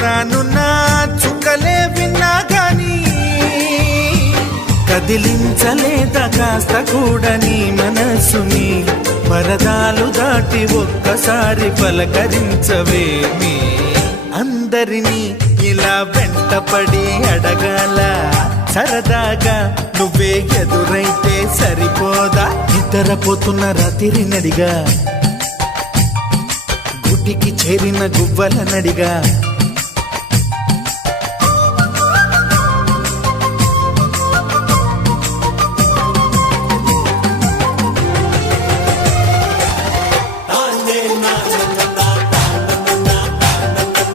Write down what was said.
రానున్న చుక్కలే విన్నా గాని కదిలించలేదా కాస్త కూడా నీ మనసుని పరదాలు దాటి ఒక్కసారి పలకరించవేమి అందరినీ ఇలా వెంటపడి అడగాల సరదాగా నువ్వే ఎదురైతే సరిపోదా నిద్రపోతున్న రాత్రి నడిగా గుటికి చేరిన గువ్వల నడిగా